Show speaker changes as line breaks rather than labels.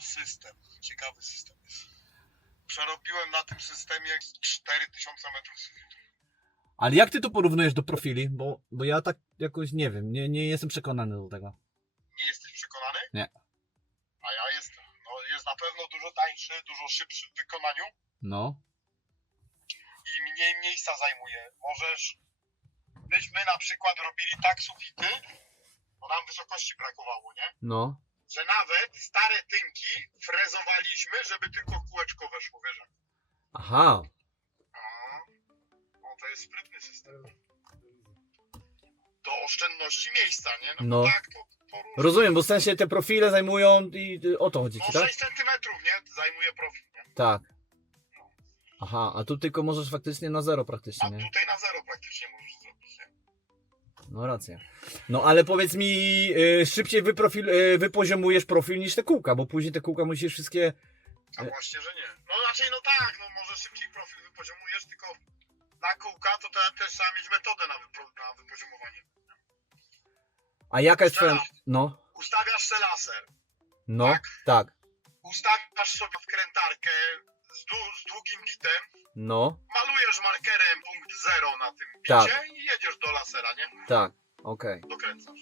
system. Ciekawy system jest. Przerobiłem na tym systemie 4000 metrów.
Ale jak ty to porównujesz do profili? Bo, bo ja tak jakoś nie wiem, nie, nie jestem przekonany do tego.
Nie jesteś przekonany?
Nie.
A ja jestem. No, jest na pewno dużo tańszy, dużo szybszy w wykonaniu
No.
i mniej miejsca zajmuje. Możesz... Myśmy na przykład robili tak sufity, bo nam wysokości brakowało, nie?
No.
Że nawet stare tynki frezowaliśmy, żeby tylko kółeczko weszło, wiesz? jak?
Aha.
A, No to jest sprytny system. Do oszczędności miejsca, nie? No,
No.
tak, to, to różnie.
Rozumiem, bo w sensie te profile zajmują i y, o to chodzi
No
ci, tak?
6 centymetrów, nie? Zajmuje profil, nie?
Tak. Aha, a tu tylko możesz faktycznie na zero praktycznie,
A
nie?
tutaj na zero praktycznie możesz?
No racja. No ale powiedz mi, y, szybciej wyprofil, y, wypoziomujesz profil niż te kółka, bo później te kółka musisz wszystkie...
A
E-
właśnie, że nie. No raczej no tak, no może szybciej profil wypoziomujesz, tylko na kółka to te, też trzeba mieć metodę na, wypo, na wypoziomowanie.
A jaka jest twoja... No,
Ustawiasz se laser,
no,
Tak.
tak,
ustawiasz sobie wkrętarkę z, z długim bitem,
no,
malujesz markerem punkt zero na tym
Tak.
bicie i jedziesz do lasera, nie?
tak, okej.
Dokręcasz.